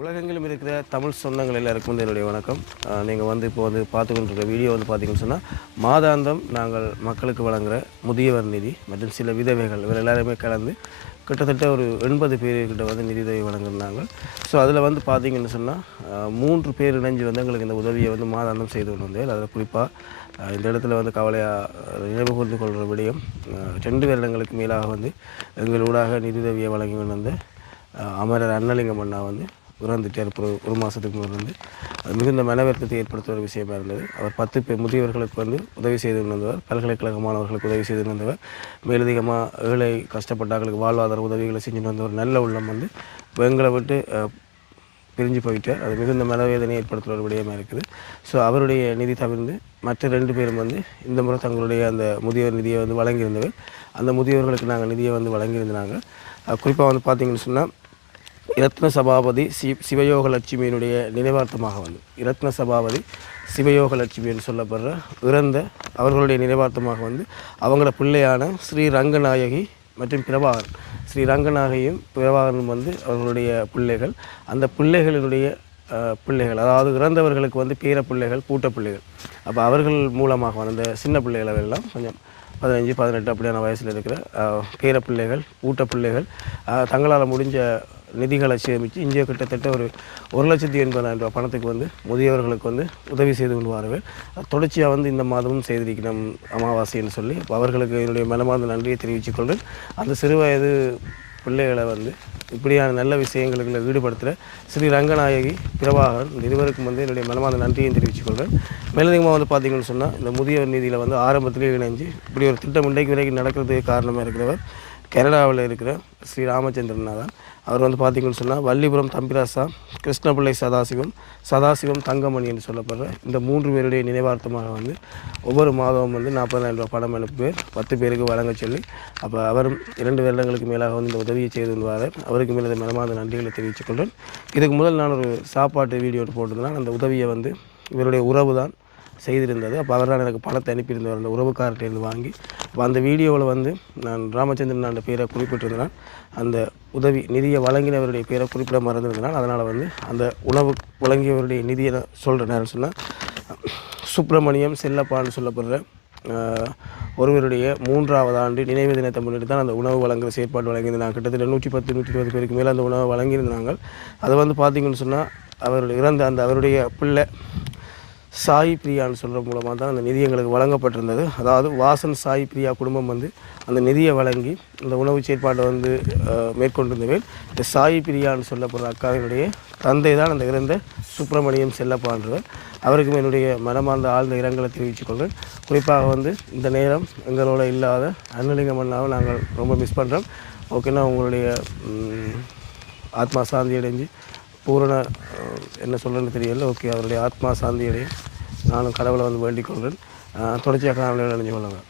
உலகெங்கிலும் இருக்கிற தமிழ் சொந்தங்கள் எல்லாருக்கும் வந்து என்னுடைய வணக்கம். நீங்கள் வந்து இப்போ வந்து பார்த்துக்கொண்டிருக்க வீடியோ வந்து பார்த்தீங்கன்னு சொன்னால், மாதாந்தம் நாங்கள் மக்களுக்கு வழங்குகிற முதியவர் நிதி மற்றும் சில விதவைகள் இவர் எல்லாருமே கலந்து கிட்டத்தட்ட ஒரு 80 பேர்கிட்ட வந்து நிதியுதவி வழங்குறாங்க. ஸோ அதில் வந்து பார்த்தீங்கன்னு சொன்னால் 3 பேர் இணைஞ்சு வந்து எங்களுக்கு இந்த உதவியை வந்து மாதாந்தம் செய்து கொண்டு வந்தேன். அதில் குறிப்பாக இந்த இடத்துல வந்து கவலையாக நினைவு கூர்ந்து கொள்கிற விடயம் 2 வருடங்களுக்கு மேலாக வந்து எங்களூடாக நிதியுதவியை வழங்கி கொண்டு வந்த அமரர் அன்னலிங்கம் அண்ணா வந்து இறந்துட்டார். ஒரு மாதத்துக்கு முன்னாடி வந்து அது மிகுந்த மனவருத்தத்தை ஏற்படுத்துகிற ஒரு விஷயமா இருந்தது. அவர் 10 பேர் முதியவர்களுக்கு வந்து உதவி செய்து வந்தவர், பல்கலைக்கழக மாணவர்களுக்கு உதவி செய்து வந்தவர், மேலதிகமாக ஏழை கஷ்டப்பட்டார்களுக்கு வாழ்வாதார உதவிகளை செஞ்சுட்டு வந்தவர். நல்ல உள்ளம் வந்து எங்களை விட்டு பிரிஞ்சு போயிட்டார். அது மிகுந்த மனவேதனை ஏற்படுத்துகிற ஒரு விடயமாக இருக்குது. ஸோ அவருடைய நிதி தவிர்த்து மற்ற 2 பேரும் வந்து இந்த முறை தங்களுடைய அந்த முதியோர் நிதியை வந்து வழங்கியிருந்தவர். அந்த முதியோர்களுக்கு நாங்கள் நிதியை வந்து வழங்கியிருந்தாங்க. குறிப்பாக வந்து பார்த்திங்கன்னு சொன்னால் இரத்ன சபாபதி சிவயோக லட்சுமியினுடைய நினைவார்த்தமாக வந்து இரத்ன சபாபதி சிவயோக லட்சுமின்னு சொல்லப்படுற இறந்த அவர்களுடைய நினைவார்த்தமாக வந்து அவங்களோட பிள்ளையான ஸ்ரீ ரங்கநாயகி மற்றும் பிரபாகரன், ஸ்ரீ ரங்கநாயகியும் பிரபாகரனும் வந்து அவர்களுடைய பிள்ளைகள். அந்த பிள்ளைகளினுடைய பிள்ளைகள், அதாவது இறந்தவர்களுக்கு வந்து பேர பிள்ளைகள், கூட்ட பிள்ளைகள். அப்போ அவர்கள் மூலமாக அந்த சின்ன பிள்ளைகளை எல்லாம் கொஞ்சம் 15, 18 அப்படியான வயசில் இருக்கிற பேர பிள்ளைகள், கூட்ட பிள்ளைகள் தங்களால் முடிஞ்ச நிதிகளை சேமித்து இங்கே கிட்டத்தட்ட ஒரு 1,80,000 ரூபா பணத்துக்கு வந்து முதியவர்களுக்கு வந்து உதவி செய்து கொண்டு வருவேன். தொடர்ச்சியாக வந்து இந்த மாதமும் செய்திருக்கிறோம் அமாவாசைன்னு சொல்லி அவர்களுக்கு என்னுடைய மனமார்ந்த நன்றியை தெரிவித்துக்கொள்கிறேன். அந்த சிறுவயது பிள்ளைகளை வந்து இப்படியான நல்ல விஷயங்களுக்கு ஈடுபடுத்துகிற ஸ்ரீ ரங்கநாயகி, பிரபாகரன் இருவருக்கும் வந்து என்னுடைய மனமார்ந்த நன்றியையும் தெரிவித்துக்கொள்கிறேன். மேலதிகமாக வந்து பார்த்திங்கன்னு சொன்னால் இந்த முதியோர் நிதியில் வந்து ஆரம்பத்திலே இணைஞ்சு இப்படி ஒரு திட்டம் இன்றைக்கு வரைக்கும் நடக்கிறதுக்கு காரணமாக இருக்கிறவர் கனடாவில் இருக்கிற ஸ்ரீ ராமச்சந்திரனா தான். அவர் வந்து பார்த்திங்கன்னு சொன்னால் வள்ளிபுரம் தம்பிராசா, கிருஷ்ணபிள்ளை சதாசிவம் தங்கமணி என்று சொல்லப்படுற இந்த 3 பேருடைய நினைவார்த்தமாக வந்து ஒவ்வொரு மாதமும் வந்து 40,000 ரூபா பணம் அனுப்புவேன் 10 பேருக்கு வழங்க சொல்லி. அப்போ அவரும் 2 வருடங்களுக்கு மேலாக வந்து இந்த உதவியை செய்து கொள்வார். அவருக்கு மேலே மனமார்ந்த நன்றிகளை தெரிவித்துக்கொள்கிறேன். இதுக்கு முதல் நான் ஒரு சாப்பாட்டு வீடியோ போட்டிருந்தேன். அந்த உதவியை வந்து இவருடைய உறவு தான் செய்திருந்தது. அப்போ அவர் தான் எனக்கு பணத்தை அனுப்பியிருந்தவர், அந்த உறவுக்காரர்கிட்டேருந்து வாங்கி. அப்போ அந்த வீடியோவில் வந்து நான் ராமச்சந்திரன் அந்த பேரை குறிப்பிட்டிருந்தேன். அந்த உதவி நிதியை வழங்கினவருடைய பேரை குறிப்பிட மறந்துருந்தனால் அதனால் வந்து அந்த உணவு வழங்கியவருடைய நிதியை நான் சொல்கிற நேரம் சொன்னால் சுப்பிரமணியம் செல்லப்பான்னு சொல்லப்படுற ஒருவருடைய 3வது ஆண்டு நினைவு தினத்தை முன்னிட்டு தான் அந்த உணவு வழங்குகிற செயற்பாடு வழங்கியிருந்தாங்க. கிட்டத்தட்ட 110, 120 பேருக்கு மேலே அந்த உணவை வழங்கியிருந்தாங்க. அதை வந்து பார்த்திங்கன்னு சொன்னால் அவருடைய இறந்த அந்த அவருடைய பிள்ளை சாய் பிரியான்னு சொல்கிற மூலமாக தான் அந்த நிதி எங்களுக்கு வழங்கப்பட்டிருந்தது. அதாவது வாசன் சாய் பிரியா குடும்பம் வந்து அந்த நிதியை வழங்கி இந்த உணவு செயற்பாட்டை வந்து மேற்கொண்டிருந்தவர். இந்த சாய் பிரியான்னு சொல்லப்படுற அக்காவினுடைய தந்தை தான் அந்த இறந்த சுப்பிரமணியம் செல்லப்பான்றவர். அவருக்கும் என்னுடைய மனமார்ந்த ஆழ்ந்த இரங்கலை தெரிவித்துக்கொள்கிறேன். குறிப்பாக வந்து இந்த நேரம் எங்களோட இல்லாத அன்னலிங்கம் அண்ணாவை நாங்கள் ரொம்ப மிஸ் பண்ணுறோம். ஓகேன்னா உங்களுடைய ஆத்மா சாந்தி அடைஞ்சு பூரண என்ன சொல்கிறேன்னு தெரியல. ஓகே, அவருடைய ஆத்மா சாந்தி அடையும் நானும் கடவுளை வந்து வேண்டிக் கொள்கிறேன். தொடர்ச்சியாக கடவுளை நினைஞ்சு கொள்ளுங்கள்.